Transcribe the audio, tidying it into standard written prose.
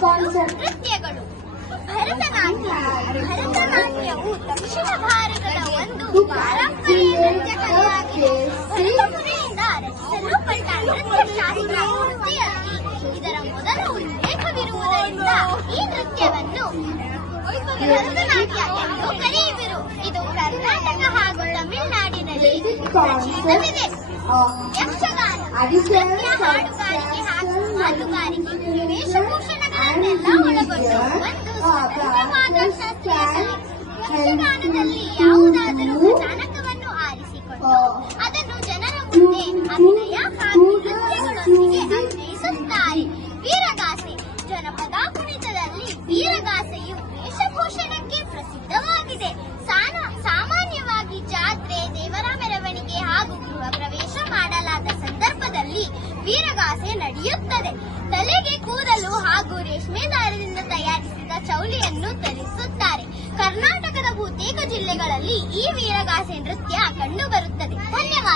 ನೃತ್ಯಗಳು. ಭರತನಾಟ್ಯವು ದಕ್ಷಿಣ ಭಾರತದ ಒಂದು ಪಾರಂಪರ್ಯ ನೃತ್ಯ ಕಲೆಯಾಗಿದೆ. ಭರತಮುನಿಯಿಂದ ರಚಿಸಲ್ಪಟ್ಟ ನೃತ್ಯಶಾಸ್ತ್ರ ಕೃತಿಯಲ್ಲಿ ಇದರ ಮೊದಲ ಉಲ್ಲೇಖವಿರುವುದರಿಂದ ಈ ನೃತ್ಯವನ್ನು ಭರತನಾಟ್ಯ ಎಂದು ಕರೆಯುವರು. ಇದು ಕರ್ನಾಟಕ ಹಾಗೂ ತಮಿಳುನಾಡಿನಲ್ಲಿ ಪ್ರಚಲಿತವಿದೆ. ಯಕ್ಷಗಾನ ನೃತ್ಯ, ಹಾಡುಗಾರಿಕೆ ಹಾಗೂ ಮಾತುಗಾರಿಕೆ ವೇಷಭೂಷಣಗಳನ್ನೆಲ್ಲ ಒಳಗೊಂಡು ಒಂದು ಸ್ವತಂತ್ರವಾದ ಶಾಸ್ತ್ರೀಯ ಕಲೆ. ಯಕ್ಷಗಾನದಲ್ಲಿ ಯಾವುದಾದರೂ ಕಥಾನಕವನ್ನು ಆರಿಸಿಕೊಂಡು ಅದನ್ನು ಜನರ ಮುಂದೆ ಅಭಿನಯ ಹಾಗೂ ನೃತ್ಯಗಳೊಂದಿಗೆ ಅಭಿನಯಿಸುತ್ತಾರೆ. ವೀರಗಾಸೆ. ಜನಪದ ಕುಣಿತದಲ್ಲಿ ವೀರಗಾಸೆಯು ವೇಷಭೂಷಣಕ್ಕೆ ಪ್ರಸಿದ್ಧವಾಗಿದೆ. ಸಾಮಾನ್ಯವಾಗಿ ಜಾತ್ರೆ, ದೇವರ ಮೆರವಣಿಗೆ ಹಾಗೂ ಗೃಹ ಪ್ರವೇಶ ಮಾಡಲಾದ ಸಂದರ್ಭದಲ್ಲಿ ವೀರಗಾಸೆ ನಡೆಯುತ್ತದೆ. ತಲೆಗೆ ಕೂದಲು ಹಾಗೂ ರೇಷ್ಮೆ ದಾರದಿಂದ ತಯಾರಿಸಿದ ಚೌಲಿಯನ್ನು ಧರಿಸುತ್ತಾರೆ. ಕರ್ನಾಟಕದ ಬಹುತೇಕ ಜಿಲ್ಲೆಗಳಲ್ಲಿ ಈ ವೀರಗಾಸೆ ನೃತ್ಯ ಕಂಡುಬರುತ್ತದೆ. ಧನ್ಯವಾದ.